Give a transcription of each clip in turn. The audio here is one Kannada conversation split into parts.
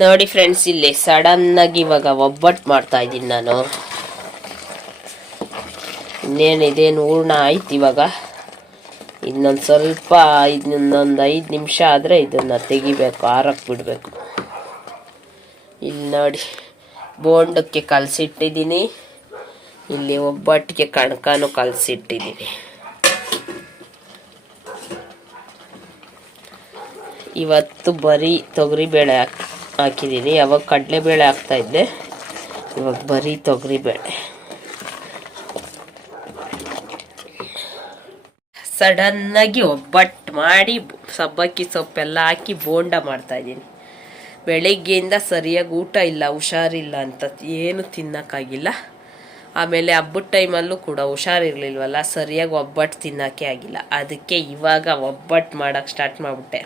ನೋಡಿ ಫ್ರೆಂಡ್ಸ್ ಇಲ್ಲಿ ಸಡನ್ನಾಗಿ ಇವಾಗ ಒಬ್ಬಟ್ಟು ಮಾಡ್ತಾ ಇದ್ದೀನಿ ನಾನು. ಇನ್ನೇನು ಇದೇನು ಹೂರ್ಣ ಆಯ್ತು ಇವಾಗ. ಇನ್ನೊಂದು ಸ್ವಲ್ಪ ಇನ್ನೊಂದು ಐದು ನಿಮಿಷ ಆದರೆ ಇದನ್ನು ತೆಗಿಬೇಕು ಆರಕ್ಕೆ ಬಿಡಬೇಕು. ಇಲ್ಲಿ ನೋಡಿ, ಬೋಂಡಕ್ಕೆ ಕಲಸಿಟ್ಟಿದ್ದೀನಿ. ಇಲ್ಲಿ ಒಬ್ಬಟ್ಟಿಗೆ ಕಣಕನೂ ಕಲಸಿಟ್ಟಿದ್ದೀನಿ. ಇವತ್ತು ಬರೀ ತೊಗರಿಬೇಳೆ ಹಾಕ್ ಹಾಕಿದ್ದೀನಿ. ಯಾವಾಗ ಕಡಲೆಬೇಳೆ ಹಾಕ್ತಾಯಿದ್ದೆ ಇವಾಗ ಬರೀ ತೊಗರಿಬೇಳೆ ಸಡನ್ನಾಗಿ ಒಬ್ಬಟ್ಟು ಮಾಡಿ ಸಬ್ಬಕ್ಕಿ ಸೊಪ್ಪೆಲ್ಲ ಹಾಕಿ ಬೋಂಡ ಮಾಡ್ತಾಯಿದ್ದೀನಿ ಬೆಳಿಗ್ಗೆಯಿಂದ ಸರಿಯಾಗಿ ಊಟ ಇಲ್ಲ, ಹುಷಾರಿಲ್ಲ ಅಂತ ಏನು ತಿನ್ನೋಕ್ಕಾಗಿಲ್ಲ. ಆಮೇಲೆ ಹಬ್ಬದ ಟೈಮಲ್ಲೂ ಕೂಡ ಹುಷಾರಿರಲಿಲ್ವಲ್ಲ, ಸರಿಯಾಗಿ ಒಬ್ಬಟ್ಟು ತಿನ್ನೋಕ್ಕೆ ಆಗಿಲ್ಲ. ಅದಕ್ಕೆ ಇವಾಗ ಒಬ್ಬಟ್ಟು ಮಾಡೋಕ್ಕೆ ಸ್ಟಾರ್ಟ್ ಮಾಡಿಬಿಟ್ಟೆ.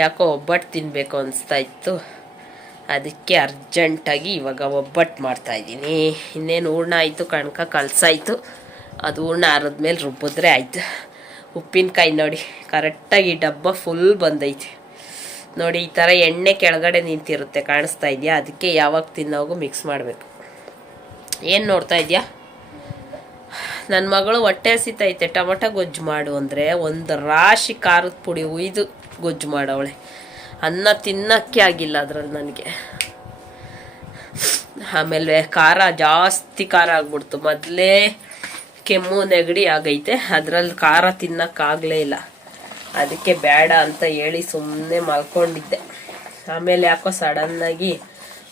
ಯಾಕೋ ಒಬ್ಬಟ್ಟು ತಿನ್ನಬೇಕು ಅನಿಸ್ತಾ ಇತ್ತು. ಅದಕ್ಕೆ ಅರ್ಜೆಂಟಾಗಿ ಇವಾಗ ಒಬ್ಬಟ್ಟು ಮಾಡ್ತಾಯಿದ್ದೀನಿ ಇನ್ನೇನು ಹೂರ್ಣ ಆಯಿತು, ಕಣಕ ಕಲಸಾಯಿತು ಅದು ಹೂರ್ಣ ಆರಿದ್ಮೇಲೆ ರುಬ್ಬಿದ್ರೆ ಆಯಿತು. ಉಪ್ಪಿನಕಾಯಿ ನೋಡಿ, ಕರೆಕ್ಟಾಗಿ ಡಬ್ಬ ಫುಲ್ ಬಂದೈತೆ. ನೋಡಿ, ಈ ಥರ ಎಣ್ಣೆ ಕೆಳಗಡೆ ನಿಂತಿರುತ್ತೆ, ಕಾಣಿಸ್ತಾ ಇದೆಯಾ? ಅದಕ್ಕೆ ಯಾವಾಗ ತಿನ್ನೋಗು ಮಿಕ್ಸ್ ಮಾಡಬೇಕು. ಏನು ನೋಡ್ತಾ ಇದೆಯಾ? ನನ್ನ ಮಗಳು ಹೊಟ್ಟೆ ಹಸಿತೈತೆ. ಟೊಮೊಟೊ ಗೊಜ್ಜು ಮಾಡು ಅಂದರೆ ಒಂದು ರಾಶಿ ಖಾರದ ಪುಡಿ ಉಯ್ದು ಗೊಜ್ಜು ಮಾಡವಳೆ. ಅನ್ನ ತಿನ್ನಕ್ಕೆ ಆಗಿಲ್ಲ ಅದ್ರಲ್ಲಿ ನನಗೆ. ಆಮೇಲೆ ಖಾರ, ಜಾಸ್ತಿ ಖಾರ ಆಗ್ಬಿಡ್ತು. ಮೊದಲೇ ಕೆಮ್ಮು, ನೆಗಡಿ ಆಗೈತೆ. ಅದ್ರಲ್ಲಿ ಖಾರ ತಿನ್ನಕ್ಕಾಗಲೇ ಇಲ್ಲ. ಅದಕ್ಕೆ ಬೇಡ ಅಂತ ಹೇಳಿ ಸುಮ್ಮನೆ ಮಲ್ಕೊಂಡಿದ್ದೆ. ಆಮೇಲೆ ಯಾಕೋ ಸಡನ್ನಾಗಿ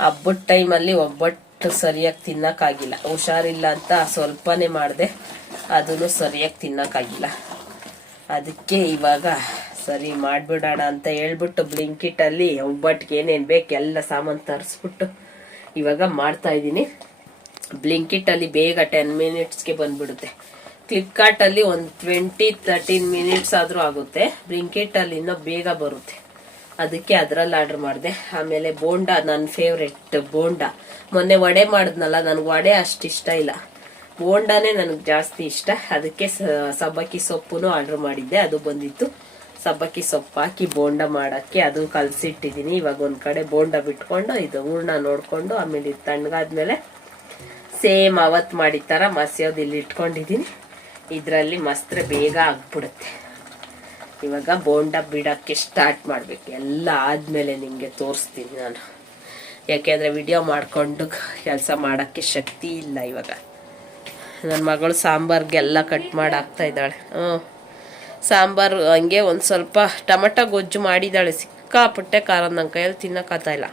ಹಬ್ಬದ ಟೈಮಲ್ಲಿ ಒಬ್ಬಟ್ಟು ಸರಿಯಾಗಿ ತಿನ್ನೋಕ್ಕಾಗಿಲ್ಲ ಹುಷಾರಿಲ್ಲ ಅಂತ ಸ್ವಲ್ಪನೇ ಮಾಡಿದೆ. ಅದನ್ನು ಸರಿಯಾಗಿ ತಿನ್ನೋಕ್ಕಾಗಿಲ್ಲ ಅದಕ್ಕೆ ಇವಾಗ ಸರಿ ಮಾಡಿಬಿಡೋಣ ಅಂತ ಹೇಳ್ಬಿಟ್ಟು ಬ್ಲಿಂಕಿಟಲ್ಲಿ ಒಬ್ಬಟ್ಟಿಗೆ ಏನೇನು ಬೇಕು ಎಲ್ಲ ಸಾಮಾನು ತರಿಸ್ಬಿಟ್ಟು ಇವಾಗ ಮಾಡ್ತಾ ಇದ್ದೀನಿ. ಬ್ಲಿಂಕಿಟಲ್ಲಿ ಬೇಗ ಟೆನ್ ಮಿನಿಟ್ಸ್ಗೆ ಬಂದ್ಬಿಡುತ್ತೆ. ಫ್ಲಿಪ್ಕಾರ್ಟಲ್ಲಿ ಒಂದು ಟ್ವೆಂಟಿ ತರ್ಟೀನ್ ಮಿನಿಟ್ಸ್ ಆದರೂ ಆಗುತ್ತೆ. ಬ್ಲಿಂಕಿಟಲ್ಲಿ ಇನ್ನೂ ಬೇಗ ಬರುತ್ತೆ. ಅದಕ್ಕೆ ಅದರಲ್ಲಿ ಆರ್ಡರ್ ಮಾಡಿದೆ. ಆಮೇಲೆ ಬೋಂಡ ನನ್ನ ಫೇವ್ರೆಟ್ ಬೋಂಡ. ಮೊನ್ನೆ ವಡೆ ಮಾಡಿದ್ನಲ್ಲ, ನನಗೆ ವಡೆ ಅಷ್ಟು ಇಷ್ಟ ಇಲ್ಲ. ಬೋಂಡಾನೇ ನನಗೆ ಜಾಸ್ತಿ ಇಷ್ಟ. ಅದಕ್ಕೆ ಸಬ್ಬಕ್ಕಿ ಸೊಪ್ಪು ಆರ್ಡ್ರ್ ಮಾಡಿದ್ದೆ. ಅದು ಬಂದಿತ್ತು. ಸಬ್ಬಕ್ಕಿ ಸೊಪ್ಪು ಹಾಕಿ ಬೋಂಡ ಮಾಡೋಕ್ಕೆ ಅದು ಕಲಸಿಟ್ಟಿದ್ದೀನಿ ಇವಾಗ ಒಂದು ಕಡೆ ಬೋಂಡ ಬಿಟ್ಕೊಂಡು ಇದು ಹೂರ್ಣ ನೋಡಿಕೊಂಡು ಆಮೇಲೆ ಇದು ತಣ್ಣಗಾದ್ಮೇಲೆ ಸೇಮ್ ಅವತ್ತು ಮಾಡಿದ ಥರ ಮಸಿಯೋದು ಇಲ್ಲಿ ಇಟ್ಕೊಂಡಿದ್ದೀನಿ ಇದರಲ್ಲಿ ಮಸ್ತ್ರ ಬೇಗ ಆಗ್ಬಿಡುತ್ತೆ. ಇವಾಗ ಬೋಂಡ ಬಿಡೋಕ್ಕೆ ಸ್ಟಾರ್ಟ್ ಮಾಡಬೇಕು. ಎಲ್ಲ ಆದಮೇಲೆ ನಿಮಗೆ ತೋರಿಸ್ತೀನಿ ನಾನು. ಯಾಕೆಂದರೆ ವಿಡಿಯೋ ಮಾಡಿಕೊಂಡು ಕೆಲಸ ಮಾಡೋಕ್ಕೆ ಶಕ್ತಿ ಇಲ್ಲ ಇವಾಗ. ನನ್ನ ಮಗಳು ಸಾಂಬಾರ್ಗೆಲ್ಲ ಕಟ್ ಮಾಡಿ ಹಾಕ್ತಾ ಇದ್ದಾಳೆ. ಹ್ಞೂ ಸಾಂಬಾರು, ಹಂಗೆ ಒಂದು ಸ್ವಲ್ಪ ಟೊಮೆಟೊ ಗೊಜ್ಜು ಮಾಡಿದ್ದಾಳೆ. ಸಿಕ್ಕಾಪಟ್ಟೆ ಖಾರ. ನನ್ನ ಕೈಯಲ್ಲಿ ತಿನ್ನೋಕ್ಕಾಗ್ತಾಯಿಲ್ಲ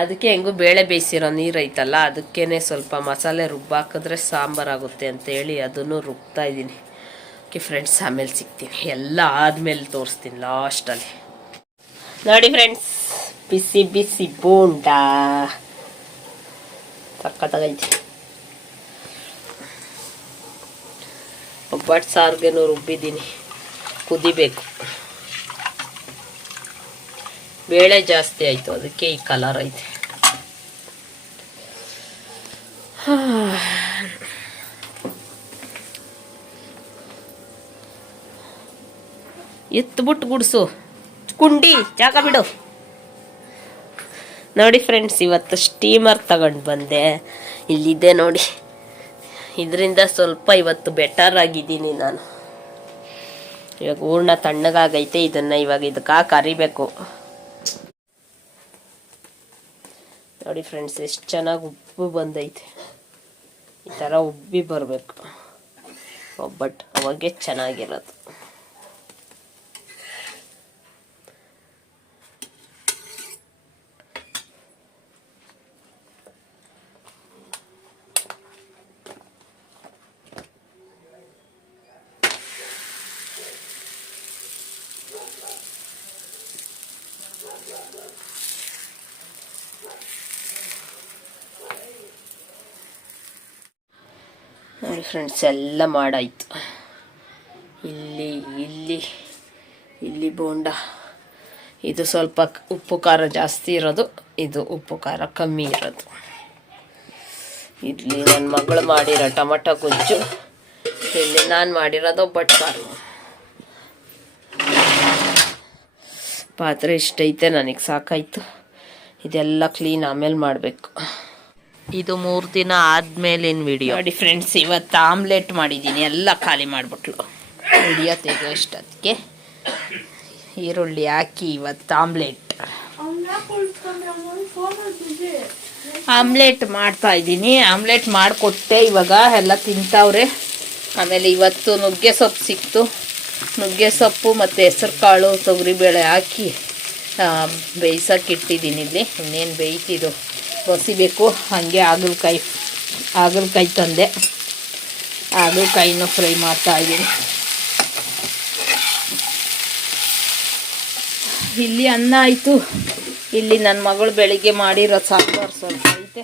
ಅದಕ್ಕೆ ಹೆಂಗೂ ಬೇಳೆ ಬೇಯಿಸಿರೋ ನೀರು ಐತಲ್ಲ ಅದಕ್ಕೇ ಸ್ವಲ್ಪ ಮಸಾಲೆ ರುಬ್ಬಾಕಿದ್ರೆ ಸಾಂಬಾರಾಗುತ್ತೆ ಅಂತೇಳಿ ಅದನ್ನು ರುಬ್ತಾ ಇದ್ದೀನಿ. ಓಕೆ ಫ್ರೆಂಡ್ಸ್, ಆಮೇಲೆ ಸಿಗ್ತೀನಿ. ಎಲ್ಲ ಆದಮೇಲೆ ತೋರಿಸ್ತೀನಿ ಲಾಸ್ಟಲ್ಲಿ ನೋಡಿ ಫ್ರೆಂಡ್ಸ್, ಬಿಸಿ ಬಿಸಿ ಬೋಂಡ. ಸಕ್ಕತ್ತಾಗೈತಿ ಒಬ್ಬಟ್ಟು ಸಾರಿಗೆನೂ ರುಬ್ಬಿದ್ದೀನಿ. ಕುದಿಬೇಕು. ಬೇಳೆ ಜಾಸ್ತಿ ಆಯಿತು, ಅದಕ್ಕೆ ಈ ಕಲರ್ ಐತೆ. ಎತ್ಬಿಟ್ಟು ಗುಡಿಸು. ಕುಂಡಿ, ಜಾಗ ಬಿಡು. ನೋಡಿ ಫ್ರೆಂಡ್ಸ್ ಇವತ್ತು ಸ್ಟೀಮರ್ ತಗೊಂಡು ಬಂದೆ. ಇಲ್ಲಿದೆ ನೋಡಿ. ಇದರಿಂದ ಸ್ವಲ್ಪ ಇವತ್ತು ಬೆಟರ್ ಆಗಿದ್ದೀನಿ ನಾನು. ಇವಾಗ ಹೂರ್ಣ ತಣ್ಣಗಾಗೈತೆ, ಇದನ್ನು ಇವಾಗ ಇದಕ್ಕೆ ಕರಿಬೇಕು. ನೋಡಿ ಫ್ರೆಂಡ್ಸ್ ಎಷ್ಟು ಚೆನ್ನಾಗಿ ಉಬ್ಬು ಬಂದೈತೆ. ಈ ಥರ ಉಬ್ಬಿ ಬರಬೇಕು. ಒಬ್ಬಟ್ಟು ಅವಾಗೆ ಚೆನ್ನಾಗಿರೋದು. ನೋಡಿ ಫ್ರೆಂಡ್ಸ್ ಎಲ್ಲ ಮಾಡಾಯಿತು. ಇಲ್ಲಿ ಇಲ್ಲಿ ಇಲ್ಲಿ ಬೋಂಡ. ಇದು ಸ್ವಲ್ಪ ಉಪ್ಪು ಖಾರ ಜಾಸ್ತಿ ಇರೋದು, ಇದು ಉಪ್ಪು ಖಾರ ಕಮ್ಮಿ ಇರೋದು. ಇಲ್ಲಿ ನನ್ನ ಮಗಳು ಮಾಡಿರೋ ಟೊಮಟೊ ಗೊಜ್ಜು, ಇಲ್ಲಿ ನಾನು ಮಾಡಿರೋದು ಒಬ್ಬಟ್ಟು ಸಾರು ಪಾತ್ರೆ ಇಷ್ಟೈತೆ ನನಗೆ, ಸಾಕಾಯಿತು. ಇದೆಲ್ಲ ಕ್ಲೀನ್ ಆಮೇಲೆ ಮಾಡಬೇಕು. ಇದು ಮೂರು ದಿನ ಆದ್ಮೇಲಿನ ವಿಡಿಯೋ ನೋಡಿ ಫ್ರೆಂಡ್ಸ್ ಇವತ್ತು ಆಮ್ಲೆಟ್ ಮಾಡಿದ್ದೀನಿ. ಎಲ್ಲ ಖಾಲಿ ಮಾಡಿಬಿಟ್ಲು. ವಿಡಿಯೋ ತೆಗೋ ಇಷ್ಟೊತ್ತಿಗೆ. ಈರುಳ್ಳಿ ಹಾಕಿ ಇವತ್ತು ಆಮ್ಲೆಟ್ ಆಮ್ಲೆಟ್ ಮಾಡ್ತಾ ಇದ್ದೀನಿ. ಆಮ್ಲೆಟ್ ಮಾಡಿಕೊಟ್ಟೆ ಇವಾಗ. ಎಲ್ಲ ತಿಂತಾವ್ರೆ. ಆಮೇಲೆ ಇವತ್ತು ನುಗ್ಗೆ ಸೊಪ್ಪು ಸಿಕ್ತು. ನುಗ್ಗೆ ಸೊಪ್ಪು ಮತ್ತು ಹೆಸರು ಕಾಳು, ತೊಗರಿಬೇಳೆ ಹಾಕಿ ಬೇಯಿಸೋಕೆ ಇಟ್ಟಿದ್ದೀನಿ ಇಲ್ಲಿ. ಇನ್ನೇನು ಬೇಯ್ತಿದ್ದು? ಬಸಿಬೇಕು ಹಾಗೆ ಹಾಗಲಕಾಯಿ ಹಾಗಲಕಾಯಿ ತಂದೆ. ಹಾಗಲಕಾಯಿನೂ ಫ್ರೈ ಮಾಡ್ತಾ ಇದ್ದೀನಿ. ಇಲ್ಲಿ ಅನ್ನ ಆಯಿತು. ಇಲ್ಲಿ ನನ್ನ ಮಗಳು ಬೆಳಿಗ್ಗೆ ಮಾಡಿರೋ ಸಾಂಬಾರು ಸ್ವಲ್ಪ ಐತೆ.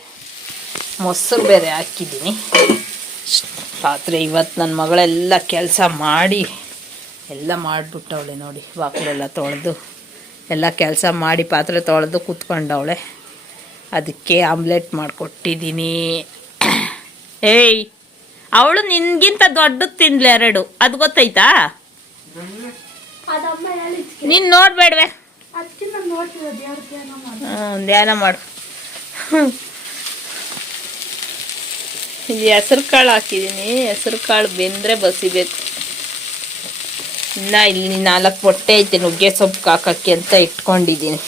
ಮೊಸರು ಬೇರೆ ಹಾಕಿದ್ದೀನಿ. ಪಾತ್ರೆ ಇವತ್ತು ನನ್ನ ಮಗಳೆಲ್ಲ ಕೆಲಸ ಮಾಡಿ, ಎಲ್ಲ ಮಾಡಿಬಿಟ್ಟವಳೆ ನೋಡಿ, ಬಾಕ್ಲೆಲ್ಲ ತೊಳೆದು, ಎಲ್ಲ ಕೆಲಸ ಮಾಡಿ ಪಾತ್ರೆ ತೊಳೆದು ಕೂತ್ಕೊಂಡವಳೆ. ಅದಕ್ಕೆ ಆಮ್ಲೆಟ್ ಮಾಡಿಕೊಟ್ಟಿದ್ದೀನಿ ಏಯ್ ಅವಳು ನಿನ್ಗಿಂತ ದೊಡ್ಡದು ತಿನ್ಲಿ ಎರಡು. ಅದು ಹೇಳಿದ್ಕೆ. ನೀನು ನೋಡ್ಬೇಡ್ವೆ. ಧ್ಯಾನ ಮಾಡಿ. ಇಲ್ಲಿ ಇದು ಹೆಸರು ಕಾಳು ಹಾಕಿದ್ದೀನಿ ಹೆಸರು ಕಾಳು ಬೆಂದರೆ ಬಸಿಬೇಕು. ಇನ್ನ ಇಲ್ಲಿ ನಾಲ್ಕು ಹೊಟ್ಟೆ ಐತೆ ನುಗ್ಗೆ ಸೊಪ್ಪು ಹಾಕಕ್ಕೆ ಅಂತ ಇಟ್ಕೊಂಡಿದ್ದೀನಿ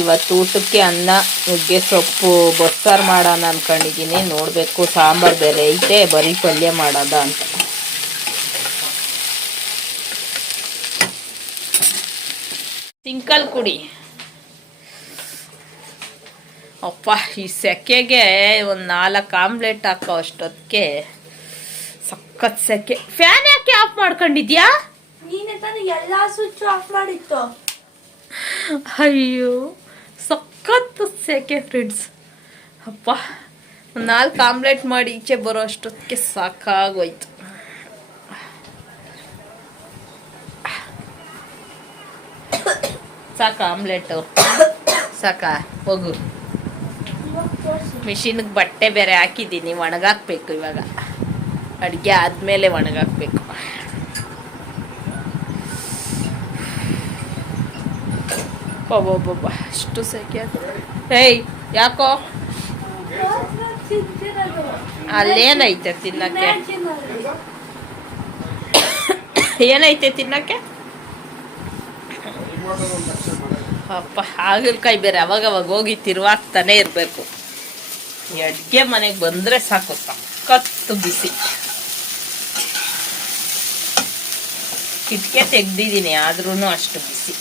ಇವತ್ತು ಊಟಕ್ಕೆ ಅನ್ನ ನುಗ್ಗೆ ಸೊಪ್ಪು ಬಸ್ಸಾರು ಮಾಡೋಣ ಅಂದ್ಕೊಂಡಿದ್ದೀನಿ ನೋಡಬೇಕು ಸಾಂಬಾರು ಬೇರೆ ಐತೆ ಬರೀ ಪಲ್ಯ ಮಾಡೋದ ಅಂತ. ಸಿಂಕಲ್ ಕುಡಿ. ಅಪ್ಪ ಈ ಸೆಕೆಗೆ ಒಂದು ನಾಲ್ಕು ಆಮ್ಲೆಟ್ ಹಾಕೋ ಅಷ್ಟೊತ್ತಿಗೆ ಸಖತ್ ಸೆಕೆ. ಫ್ಯಾನ್ ಯಾಕೆ ಆಫ್ ಮಾಡ್ಕೊಂಡಿದ್ಯಾ? ನೀನೆ ತಾನೇ ಎಲ್ಲಾ ಸ್ವಿಚ್ ಆಫ್ ಮಾಡಿತ್ತು. ಅಯ್ಯೋ. ಸಖತ್ ಸೆಕೆ ಫ್ರೆಂಡ್ಸ್ ಅಪ್ಪ ನಾಲ್ಕು ಆಮ್ಲೆಟ್ ಮಾಡಿ ಈಚೆ ಬರೋ ಅಷ್ಟೊತ್ತಿಗೆ ಸಾಕಾಗೋಯ್ತು. ಸಾಕ ಆಮ್ಲೆಟು? ಸಾಕ? ಹೋಗು. ಮಿಷಿನ್ಗೆ ಬಟ್ಟೆ ಬೇರೆ ಹಾಕಿದ್ದೀನಿ, ಒಣಗಾಕ್ಬೇಕು ಇವಾಗ. ಅಡುಗೆ ಆದಮೇಲೆ ಒಣಗಾಕ್ಬೇಕು. ಒಬ್ಬೊಬ್ಬೊಬ್ಬ. ಅಷ್ಟು ಸೆಕೆ ಹೇಯ್ ಯಾಕೋ? ಅಲ್ಲೇನೈತೆ ತಿನ್ನಕ್ಕೆ. ಏನೈತೆ ತಿನ್ನಕ್ಕೆ? ಅಪ್ಪ ಹಾಗಲಕಾಯಿ ಬೇರೆ ಅವಾಗ ಅವಾಗ ಹೋಗಿ ತಿರುವಾಗ್ತಾನೆ ಇರಬೇಕು. ಅಡುಗೆ ಮನೆಗೆ ಬಂದರೆ ಸಾಕು, ಸಖತ್ತು ಬಿಸಿ. ಕಿಟಕಿ ತೆಗ್ದಿದ್ದೀನಿ ಆದ್ರೂ ಅಷ್ಟು ಬಿಸಿ.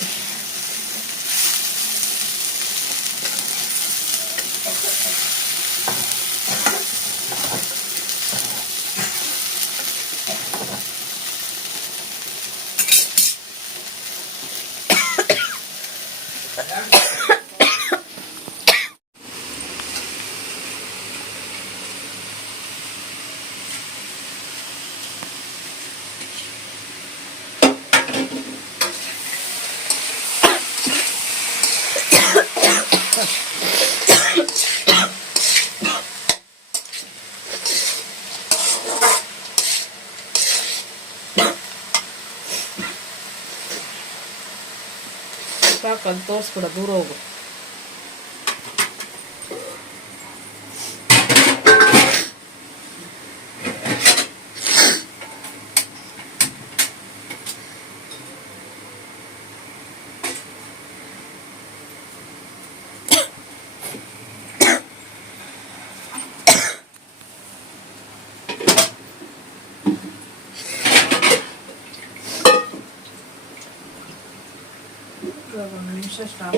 ಸಾಕು ಅದು ತೋರಿಸ್ಬಿಡ ದೂರ ಹೋಗು. ನಿಮಿಷ ಸ್ಟಾಪ್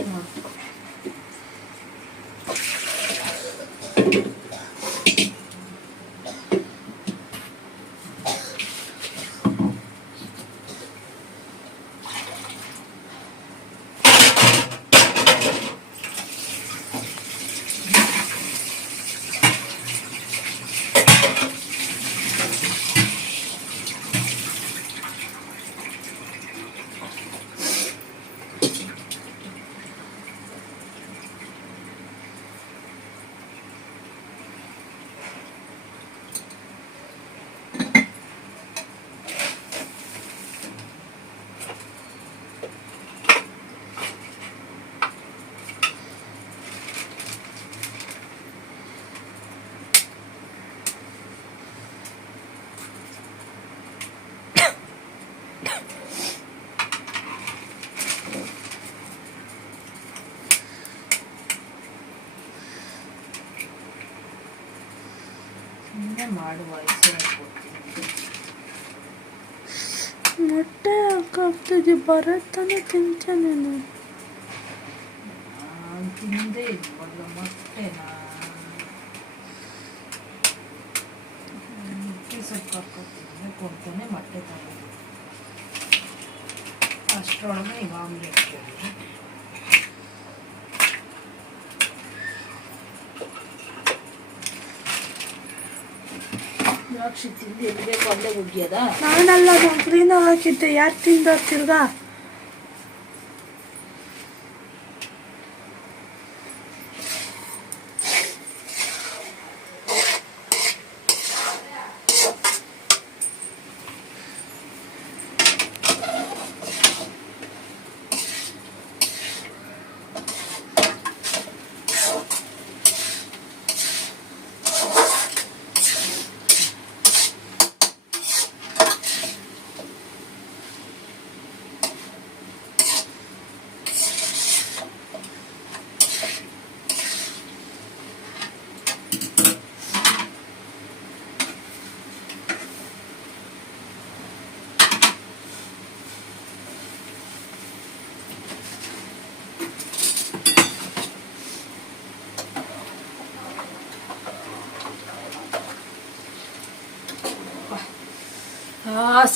ಮಾಡಿ ಮಾಡುವ ಕೊಡ್ತೀನಿ. ಮೊಟ್ಟೆ ಹಾಕಾಗ್ತಿದ್ದಿ ಬರತ್ತಾನೆ ತಿಂತಾನೆ ನಾನು. ತಿಂದೇ ಇಲ್ಲ ಮೊದಲು ಮೊಟ್ಟೆನ ಮೊಟ್ಟೆ ಸೊಪ್ಪು ಹಾಕೋತೀನಿ ಕೊಡ್ತಾನೆ ಮೊಟ್ಟೆ ತಗೊಂಡು. ಅಷ್ಟರೊಳಗೆ ಈಗ ಆಮ್ಲೆಟ್ ದ್ರಾಕ್ಷಿ ತಿಂದು ಎಲ್ಲಿಬೇಕು ಅಲ್ಲೇ ಮುಗಿಯದ ನಾನಲ್ಲ ಮೊಗ್ರಿನ ಹಾಕಿದ್ದೆ ಯಾರು ತಿಂದ ತಿರ್ಗಾ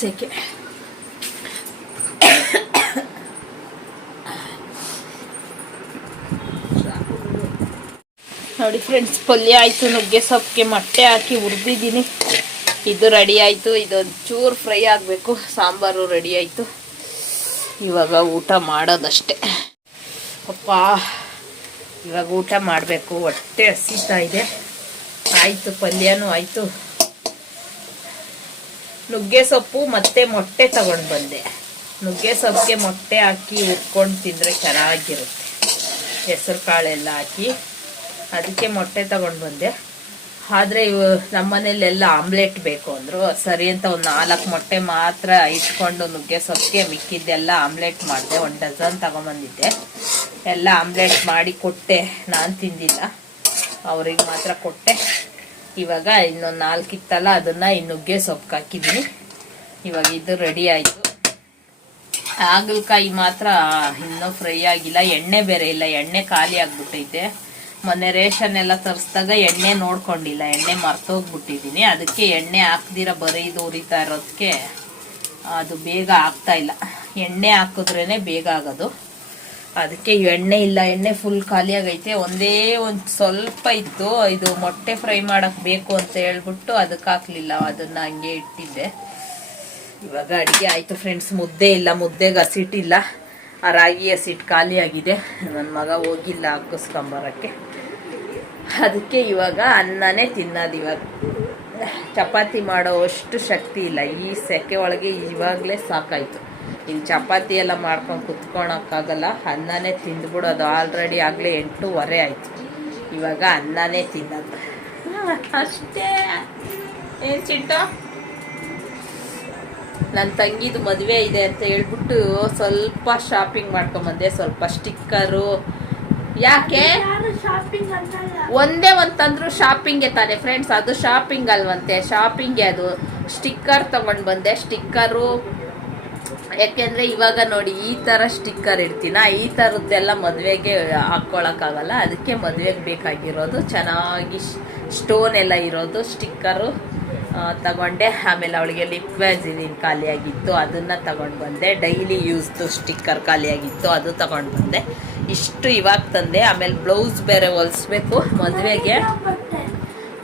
ಸೆಕೆ ನೋಡಿ ಫ್ರೆಂಡ್ಸ್ ಪಲ್ಯ ಆಯಿತು, ನುಗ್ಗೆ ಸೊಪ್ಪಿಗೆ ಮೊಟ್ಟೆ ಹಾಕಿ ಹುರಿದಿದ್ದೀನಿ. ಇದು ರೆಡಿ ಆಯಿತು ಇದೊಂದು ಚೂರು ಫ್ರೈ ಆಗಬೇಕು, ಸಾಂಬಾರು ರೆಡಿ ಆಯಿತು. ಇವಾಗ ಊಟ ಮಾಡೋದಷ್ಟೆ. ಅಪ್ಪ, ಇವಾಗ ಊಟ ಮಾಡಬೇಕು, ಹೊಟ್ಟೆ ಹಸಿತಾ ಇದೆ. ಆಯಿತು, ಪಲ್ಯನೂ ಆಯಿತು. ನುಗ್ಗೆ ಸೊಪ್ಪು ಮತ್ತೆ ಮೊಟ್ಟೆ ತಗೊಂಡು ಬಂದೆ. ನುಗ್ಗೆ ಸೊಪ್ಪಿಗೆ ಮೊಟ್ಟೆ ಹಾಕಿ ಉರ್ಕೊಂಡು ತಿಂದರೆ ಚೆನ್ನಾಗಿರುತ್ತೆ. ಹೆಸರು ಕಾಳೆಲ್ಲ ಹಾಕಿ ಅದಕ್ಕೆ ಮೊಟ್ಟೆ ತಗೊಂಡು ಬಂದೆ. ಆದರೆ ಇವು ನಮ್ಮನೇಲೆಲ್ಲ ಆಮ್ಲೆಟ್ ಬೇಕು ಅಂದರು. ಸರಿ ಅಂತ ಒಂದು ನಾಲ್ಕು ಮೊಟ್ಟೆ ಮಾತ್ರ ಇಟ್ಕೊಂಡು ನುಗ್ಗೆ ಸೊಪ್ಪಿಗೆ ಮಿಕ್ಕಿದ್ದೆಲ್ಲ ಆಮ್ಲೆಟ್ ಮಾಡಿದೆ. ಒಂದು ಡಜನ್ ತಗೊಂಬಂದಿದ್ದೆ. ಎಲ್ಲ ಆಮ್ಲೆಟ್ ಮಾಡಿ ಕೊಟ್ಟೆ. ನಾನು ತಿಂದಿಲ್ಲ. ಅವ್ರಿಗೆ ಮಾತ್ರ ಕೊಟ್ಟೆ. ಇವಾಗ ಇನ್ನೊಂದು ನಾಲ್ಕಿತ್ತಲ್ಲ ಅದನ್ನ ಈ ನುಗ್ಗೆ ಸೊಪ್ಪು ಹಾಕಿದ್ದೀನಿ ಇವಾಗ ಇದು ರೆಡಿ ಆಯಿತು. ಹಾಗಲಕಾಯಿ ಮಾತ್ರ ಇನ್ನೂ ಫ್ರೈ ಆಗಿಲ್ಲ, ಎಣ್ಣೆ ಬೇರೆ ಇಲ್ಲ, ಎಣ್ಣೆ ಖಾಲಿ ಆಗ್ಬಿಟ್ಟೈತೆ. ಮೊನ್ನೆ ರೇಷನ್ ಎಲ್ಲ ತರಿಸ್ದಾಗ ಎಣ್ಣೆ ನೋಡ್ಕೊಂಡಿಲ್ಲ, ಎಣ್ಣೆ ಮರ್ತೋಗ್ಬಿಟ್ಟಿದ್ದೀನಿ ಅದಕ್ಕೆ ಎಣ್ಣೆ ಹಾಕ್ದಿರ ಬರೀ ಇದು ಉರಿತಾ ಇರೋದಕ್ಕೆ ಅದು ಬೇಗ ಆಗ್ತಾ ಇಲ್ಲ. ಎಣ್ಣೆ ಹಾಕಿದ್ರೇ ಬೇಗ ಆಗೋದು. ಅದಕ್ಕೆ ಎಣ್ಣೆ ಇಲ್ಲ, ಎಣ್ಣೆ ಫುಲ್ ಖಾಲಿಯಾಗೈತೆ. ಒಂದೇ ಒಂದು ಸ್ವಲ್ಪ ಇತ್ತು. ಇದು ಮೊಟ್ಟೆ ಫ್ರೈ ಮಾಡಕ್ ಬೇಕು ಅಂತ ಹೇಳ್ಬಿಟ್ಟು ಅದಕ್ಕೆ ಹಾಕ್ಲಿಲ್ಲ. ಅದನ್ನ ಹಂಗೆ ಇಟ್ಟಿದ್ದೆ. ಇವಾಗ ಅಡಿಗೆ ಆಯ್ತು ಫ್ರೆಂಡ್ಸ್ ಮುದ್ದೆ ಇಲ್ಲ, ಮುದ್ದೆಗೆ ಹಸಿಟ್ಟಿಲ್ಲ ಆ ರಾಗಿ ಹಸಿಟ್ಟು ಖಾಲಿಯಾಗಿದೆ. ನನ್ನ ಮಗ ಹೋಗಿಲ್ಲ ಹಾಕಿಸ್ಕೊಂಬರಕ್ಕೆ. ಅದಕ್ಕೆ ಇವಾಗ ಅನ್ನನೇ ತಿನ್ನೋದು ಇವಾಗ. ಚಪಾತಿ ಮಾಡೋ ಅಷ್ಟು ಶಕ್ತಿ ಇಲ್ಲ. ಈ ಸೆಕೆ ಒಳಗೆ ಇವಾಗಲೇ ಸಾಕಾಯ್ತು. ಇನ್ನು ಚಪಾತಿ ಎಲ್ಲ ಮಾಡ್ಕೊಂಡು ಕುತ್ಕೊಳಕ್ಕಾಗಲ್ಲ ಅನ್ನನೇ ತಿಂದ್ಬಿಡೋದು. ಆಲ್ರೆಡಿ ಆಗಲೇ ಎಂಟೂವರೆ ಆಯಿತು. ಇವಾಗ ಅನ್ನನೇ ತಿನ್ನೋದು. ಅಷ್ಟೇ. ಏನು ಚಿಟ್ಟ ನನ್ನ ತಂಗಿದು ಮದುವೆ ಇದೆ ಅಂತ ಹೇಳ್ಬಿಟ್ಟು ಸ್ವಲ್ಪ ಶಾಪಿಂಗ್ ಮಾಡ್ಕೊಂಬಂದೆ ಸ್ವಲ್ಪ ಸ್ಟಿಕ್ಕರು ಯಾಕೆ? ಒಂದೇ ಒಂದು ತಂದ್ರು ಶಾಪಿಂಗ್ಗೆ ತಾನೆ. ಫ್ರೆಂಡ್ಸ್ ಅದು ಶಾಪಿಂಗ್ ಅಲ್ವಂತೆ. ಶಾಪಿಂಗ್ಗೆ ಅದು ಸ್ಟಿಕ್ಕರ್ ತಗೊಂಡು ಬಂದೆ. ಸ್ಟಿಕ್ಕರು ಯಾಕೆಂದ್ರೆ ಇವಾಗ ನೋಡಿ ಈ ತರ ಸ್ಟಿಕ್ಕರ್ ಇಡ್ತೀನ, ಈ ಥರದ್ದೆಲ್ಲ ಮದುವೆಗೆ ಹಾಕ್ಕೊಳಕ್ಕಾಗಲ್ಲ ಅದಕ್ಕೆ ಮದುವೆಗೆ ಬೇಕಾಗಿರೋದು ಚೆನ್ನಾಗಿ ಸ್ಟೋನ್ ಎಲ್ಲ ಇರೋದು ಸ್ಟಿಕ್ಕರು ತಗೊಂಡೆ. ಆಮೇಲೆ ಅವಳಿಗೆ ಲಿಪ್ ಇದೀನಿ ಖಾಲಿಯಾಗಿತ್ತು, ಅದನ್ನ ತಗೊಂಡು ಬಂದೆ ಡೈಲಿ ಯೂಸ್ದು ಸ್ಟಿಕ್ಕರ್ ಖಾಲಿಯಾಗಿತ್ತು, ಅದು ತಗೊಂಡು ಬಂದೆ ಇಷ್ಟು ಇವಾಗ ತಂದೆ. ಆಮೇಲೆ ಬ್ಲೌಸ್ ಬೇರೆ ಹೊಲಿಸ್ಬೇಕು ಮದುವೆಗೆ.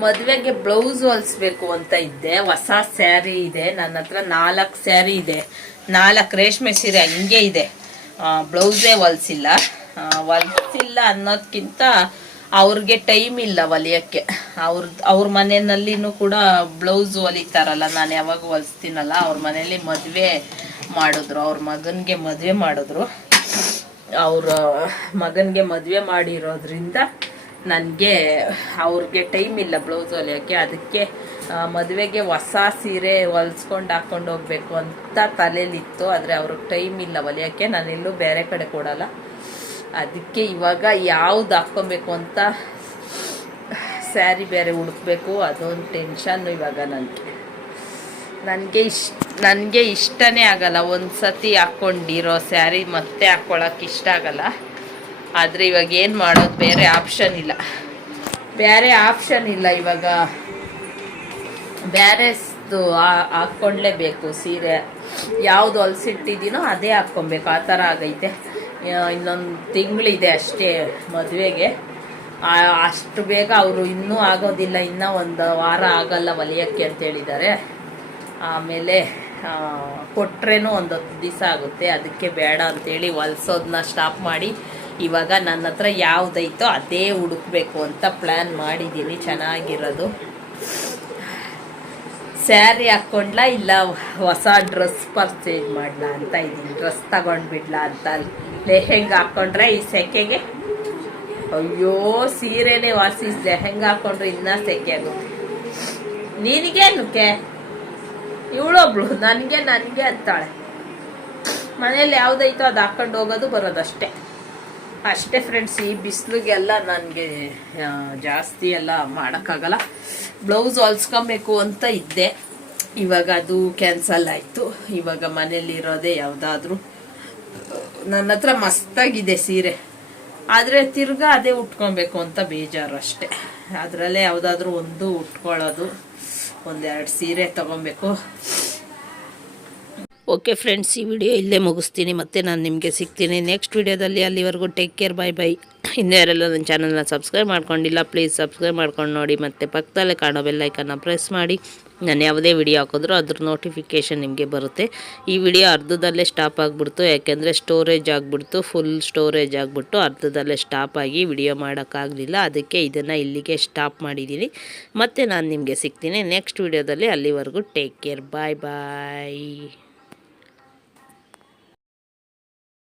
ಮದುವೆಗೆ ಬ್ಲೌಸ್ ಹೊಲಿಸ್ಬೇಕು ಅಂತ ಇದ್ದೆ. ಹೊಸ ಸ್ಯಾರಿ ಇದೆ. ನನ್ನ ಹತ್ರ ನಾಲ್ಕು ಸ್ಯಾರಿ ಇದೆ. ನಾಲ್ಕು ರೇಷ್ಮೆ ಸೀರೆ ಹಂಗೆ ಇದೆ. ಬ್ಲೌಸೇ ಹೊಲಿಸಿಲ್ಲ. ಹೊಲಿಸಿಲ್ಲ ಅನ್ನೋದಕ್ಕಿಂತ ಅವ್ರಿಗೆ ಟೈಮ್ ಇಲ್ಲ ಹೊಲಿಯೋಕ್ಕೆ. ಅವ್ರ ಅವ್ರ ಮನೆಯಲ್ಲಿನೂ ಕೂಡ ಬ್ಲೌಸ್ ಹೊಲಿತಾರಲ್ಲ. ನಾನು ಯಾವಾಗ ಹೊಲಿಸ್ತೀನಲ್ಲ. ಅವ್ರ ಮನೇಲಿ ಮದುವೆ ಮಾಡಿದ್ರು. ಅವ್ರ ಮಗನಿಗೆ ಮದುವೆ ಮಾಡಿದ್ರು. ಅವ್ರ ಮಗನಿಗೆ ಮದುವೆ ಮಾಡಿರೋದ್ರಿಂದ ನನಗೆ ಅವ್ರಿಗೆ ಟೈಮ್ ಇಲ್ಲ ಬ್ಲೌಸ್ ಹೊಲಿಯೋಕ್ಕೆ ಅದಕ್ಕೆ ಮದುವೆಗೆ ಹೊಸ ಸೀರೆ ಹೊಲ್ಸ್ಕೊಂಡು ಹಾಕ್ಕೊಂಡು ಹೋಗ್ಬೇಕು ಅಂತ ತಲೆಯಲ್ಲಿತ್ತು ಆದರೆ ಅವ್ರಿಗೆ ಟೈಮ್ ಇಲ್ಲ ಹೊಲಿಯೋಕ್ಕೆ ನಾನೆಲ್ಲೂ ಬೇರೆ ಕಡೆ ಕೊಡಲ್ಲ. ಅದಕ್ಕೆ ಇವಾಗ ಯಾವ್ದು ಹಾಕ್ಕೊಬೇಕು ಅಂತ ಸ್ಯಾರಿ ಬೇರೆ ಹುಡುಕ್ಬೇಕು ಅದೊಂದು ಟೆನ್ಷನ್ನು ಇವಾಗ ನನಗೆ. ನನಗೆ ಇಷ್ಟ ನನಗೆ ಇಷ್ಟನೇ ಆಗಲ್ಲ. ಒಂದು ಸತಿ ಹಾಕ್ಕೊಂಡಿರೋ ಸ್ಯಾರಿ ಮತ್ತೆ ಹಾಕ್ಕೊಳಕ್ಕೆ ಇಷ್ಟ ಆಗಲ್ಲ. ಆದರೆ ಇವಾಗ ಏನು ಮಾಡೋದು? ಬೇರೆ ಆಪ್ಷನ್ ಇಲ್ಲ. ಬೇರೆ ಆಪ್ಷನ್ ಇಲ್ಲ ಇವಾಗ. ಬ್ಯಾರೆಸ್ದು ಹಾಕ್ಕೊಂಡ್ಲೇಬೇಕು ಸೀರೆ. ಯಾವುದು ಹೊಲ್ಸಿಟ್ಟಿದ್ದೀನೋ ಅದೇ ಹಾಕ್ಕೊಬೇಕು. ಆ ಥರ ಆಗೈತೆ. ಇನ್ನೊಂದು ತಿಂಗಳಿದೆ ಅಷ್ಟೇ ಮದುವೆಗೆ. ಅಷ್ಟು ಬೇಗ ಅವರು ಇನ್ನೂ ಆಗೋದಿಲ್ಲ. ಇನ್ನೂ ಒಂದು ವಾರ ಆಗಲ್ಲ ಹೊಲಿಯೋಕ್ಕೆ ಅಂತ ಹೇಳಿದ್ದಾರೆ. ಆಮೇಲೆ ಕೊಟ್ರೇನೂ ಒಂದು ಹತ್ತು ದಿವಸ ಆಗುತ್ತೆ. ಅದಕ್ಕೆ ಬೇಡ ಅಂತೇಳಿ ಹೊಲ್ಸೋದನ್ನ ಸ್ಟಾಪ್ ಮಾಡಿ ಇವಾಗ ನನ್ನ ಹತ್ರ ಯಾವುದೈತೋ ಅದೇ ಹುಡುಕ್ಬೇಕು ಅಂತ ಪ್ಲ್ಯಾನ್ ಮಾಡಿದ್ದೀನಿ. ಚೆನ್ನಾಗಿರೋದು. ಸ್ಯಾರಿ ಹಾಕ್ಕೊಂಡ್ಲ ಇಲ್ಲ ಹೊಸ ಡ್ರೆಸ್ ಪರ್ಚೇಸ್ ಮಾಡ್ಲಾ ಅಂತ ಇದ್ದೀನಿ. ಡ್ರೆಸ್ ತಗೊಂಡ್ಬಿಡ್ಲಾ ಅಂತ. ಲೆಹೆಂಗ್ ಹಾಕ್ಕೊಂಡ್ರೆ ಈ ಸೆಕೆಗೆ? ಅಯ್ಯೋ, ಸೀರೆನೇ ವಾಸಿ ಲೆಹೆಂಗ ಹಾಕ್ಕೊಂಡ್ರೆ ಇನ್ನೂ ಸೆಕೆ ಆಗುತ್ತೆ ನಿನಗೇನುಕ್ಕೆ ಇವಳೊಬ್ಳು, ನನಗೆ ನನಗೆ ಅಂತಾಳೆ. ಮನೇಲಿ ಯಾವುದೈತೋ ಅದು ಹಾಕ್ಕೊಂಡು ಹೋಗೋದು ಬರೋದಷ್ಟೇ. ಅಷ್ಟೇ ಫ್ರೆಂಡ್ಸ್ ಈ ಬಿಸಿಲಿಗೆಲ್ಲ ನನಗೆ ಜಾಸ್ತಿ ಎಲ್ಲ ಮಾಡೋಕ್ಕಾಗಲ್ಲ. ಬ್ಲೌಸ್ ಹೊಲ್ಸ್ಕೊಬೇಕು ಅಂತ ಇದ್ದೆ. ಇವಾಗ ಅದು ಕ್ಯಾನ್ಸಲ್ ಆಯಿತು. ಇವಾಗ ಮನೇಲಿರೋದೇ ಯಾವುದಾದ್ರೂ, ನನ್ನ ಹತ್ರ ಮಸ್ತಾಗಿದೆ ಸೀರೆ. ಆದರೆ ತಿರ್ಗಾ ಅದೇ ಉಟ್ಕೊಬೇಕು ಅಂತ ಬೇಜಾರು ಅಷ್ಟೇ. ಅದರಲ್ಲೇ ಯಾವುದಾದ್ರೂ ಒಂದು ಉಟ್ಕೊಳ್ಳೋದು, ಒಂದೆರಡು ಸೀರೆ ತಗೊಬೇಕು. ಓಕೆ ಫ್ರೆಂಡ್ಸ್ ಈ ವಿಡಿಯೋ ಇಲ್ಲೇ ಮುಗಿಸ್ತೀನಿ. ಮತ್ತೆ ನಾನು ನಿಮಗೆ ಸಿಗ್ತೀನಿ ನೆಕ್ಸ್ಟ್ ವಿಡಿಯೋದಲ್ಲಿ ಅಲ್ಲಿವರೆಗೂ ಟೇಕ್ ಕೇರ್ ಬೈ ಬೈ ಇನ್ನೂ ಯಾರೆಲ್ಲ ನನ್ನ ಚಾನಲ್ನ ಸಬ್ಸ್ಕ್ರೈಬ್ ಮಾಡ್ಕೊಂಡಿಲ್ಲ ಪ್ಲೀಸ್ ಸಬ್ಸ್ಕ್ರೈಬ್ ಮಾಡ್ಕೊಂಡು ನೋಡಿ. ಮತ್ತು ಪಕ್ಕದಲ್ಲೇ ಕಾಣೋ ಬೆಲ್ಲೈಕನ್ನ ಪ್ರೆಸ್ ಮಾಡಿ. ನಾನು ಯಾವುದೇ ವಿಡಿಯೋ ಹಾಕಿದ್ರೂ ಅದ್ರ ನೋಟಿಫಿಕೇಷನ್ ನಿಮಗೆ ಬರುತ್ತೆ. ಈ ವಿಡಿಯೋ ಅರ್ಧದಲ್ಲೇ ಸ್ಟಾಪ್ ಆಗಿಬಿಡ್ತು. ಯಾಕೆಂದರೆ ಸ್ಟೋರೇಜ್ ಆಗಿಬಿಡ್ತು ಫುಲ್ ಸ್ಟೋರೇಜ್ ಆಗಿಬಿಟ್ಟು ಅರ್ಧದಲ್ಲೇ ಸ್ಟಾಪ್ ಆಗಿ ವಿಡಿಯೋ ಮಾಡೋಕ್ಕಾಗಲಿಲ್ಲ. ಅದಕ್ಕೆ ಇದನ್ನು ಇಲ್ಲಿಗೆ ಸ್ಟಾಪ್ ಮಾಡಿದ್ದೀನಿ ಮತ್ತು ನಾನು ನಿಮಗೆ ಸಿಗ್ತೀನಿ ನೆಕ್ಸ್ಟ್ ವಿಡಿಯೋದಲ್ಲಿ ಅಲ್ಲಿವರೆಗೂ ಟೇಕ್ ಕೇರ್ ಬಾಯ್ ಬಾಯ್